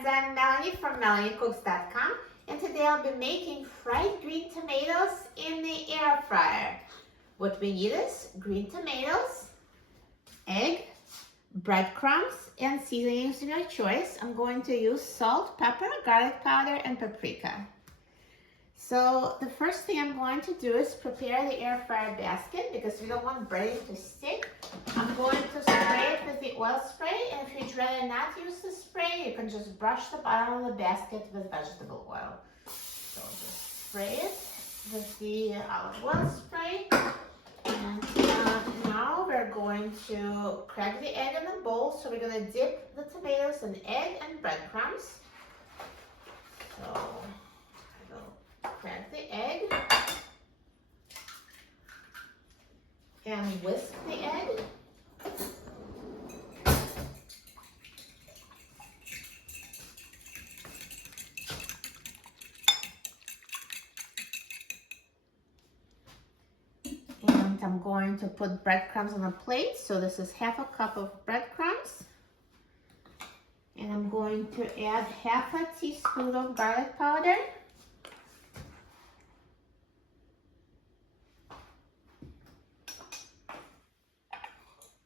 friends, I'm Melanie from MelanieCooks.com, and today I'll be making fried green tomatoes in the air fryer. What we need is green tomatoes, egg, breadcrumbs, and seasonings of your choice. I'm going to use salt, pepper, garlic powder, and paprika. So the first thing I'm going to do is prepare the air fryer basket because we don't want breading to stick. I'm going to spray it with the oil spray, and if you'd rather not use the spray, you can just brush the bottom of the basket with vegetable oil. So just spray it with the olive oil spray. And now we're going to crack the egg in a bowl. So we're going to dip the tomatoes in egg and breadcrumbs. So I will crack the egg and whisk the egg. And I'm going to put breadcrumbs on a plate. So this is half a cup of breadcrumbs. And I'm going to add half a teaspoon of garlic powder.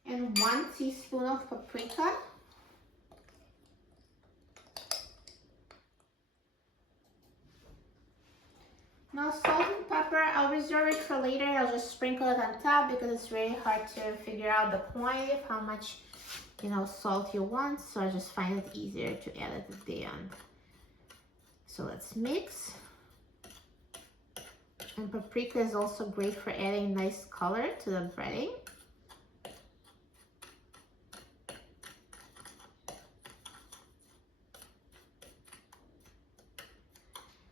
And 1 teaspoon of paprika. Now salt and pepper, I'll reserve it for later. I'll just sprinkle it on top because it's very hard to figure out the quantity of how much, salt you want. So I just find it easier to add it at the end. So let's mix. And paprika is also great for adding nice color to the breading.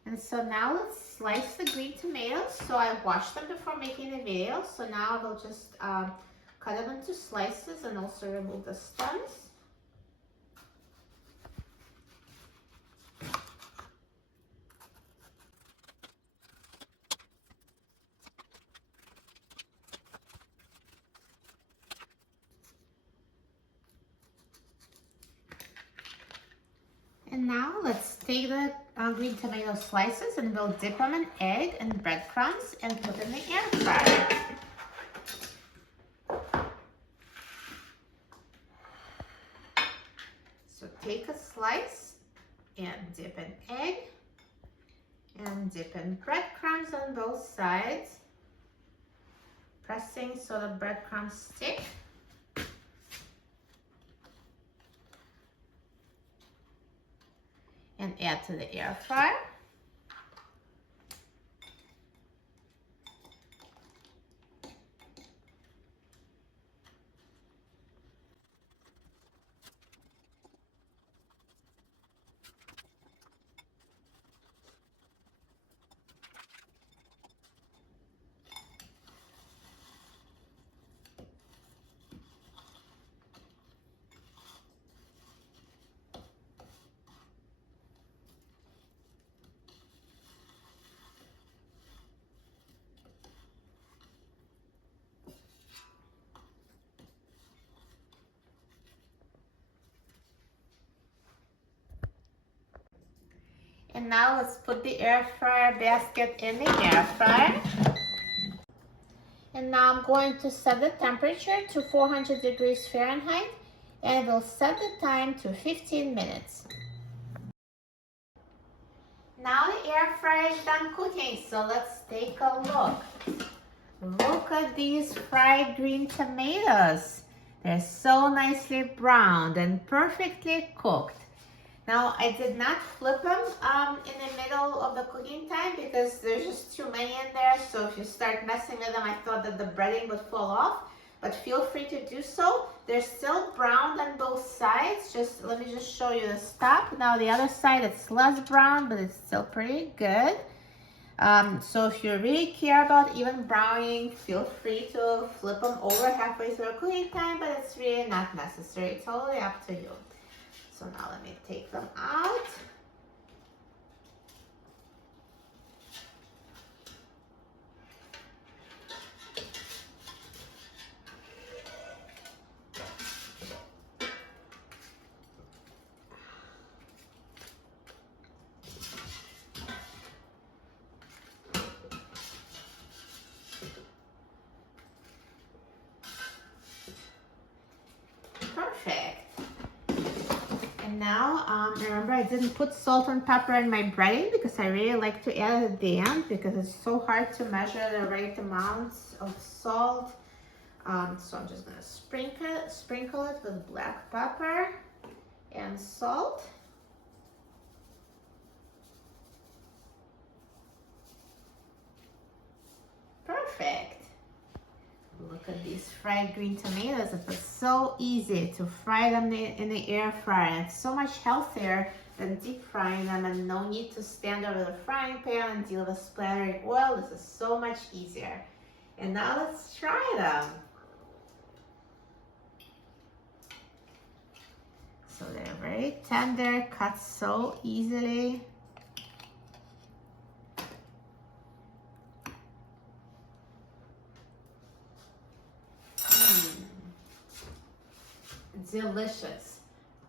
And so now let's slice the green tomatoes. So I washed them before making the video. So now we'll just cut them into slices and also remove the stems. And now let's take the green tomato slices and we'll dip them in egg and breadcrumbs and put in the air fryer. So take a slice and dip in egg and dip in breadcrumbs on both sides, pressing so the breadcrumbs stick. And add to the air fryer. And now let's put the air fryer basket in the air fryer. And now I'm going to set the temperature to 400 degrees Fahrenheit and we'll set the time to 15 minutes. Now the air fryer is done cooking, so let's take a look. Look at these fried green tomatoes. They're so nicely browned and perfectly cooked. Now, I did not flip them in the middle of the cooking time because there's just too many in there. So if you start messing with them, I thought that the breading would fall off. But feel free to do so. They're still browned on both sides. Let me just show you the top. Now the other side, it's less brown, but it's still pretty good. So if you really care about even browning, feel free to flip them over halfway through cooking time, but it's really not necessary. Totally up to you. So now let me take them out. Remember, I didn't put salt and pepper in my breading because I really like to add it at the end because it's so hard to measure the right amounts of salt. So I'm just gonna sprinkle it with black pepper and salt. Perfect. Look at these fried green tomatoes. It was so easy to fry them in the air fryer. It's so much healthier than deep frying them, and no need to stand over the frying pan and deal with splattering oil. This is so much easier. And now let's try them. So they're very tender, cut so easily. Delicious.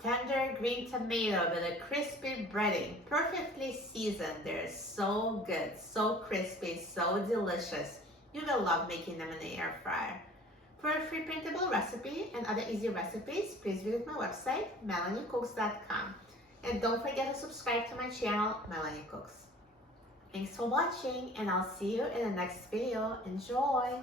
Tender green tomato with a crispy breading, perfectly seasoned. They're so good, so crispy, so delicious. You will love making them in the air fryer. For a free printable recipe and other easy recipes, please visit my website, melaniecooks.com. And don't forget to subscribe to my channel, Melanie Cooks. Thanks for watching, and I'll see you in the next video. Enjoy!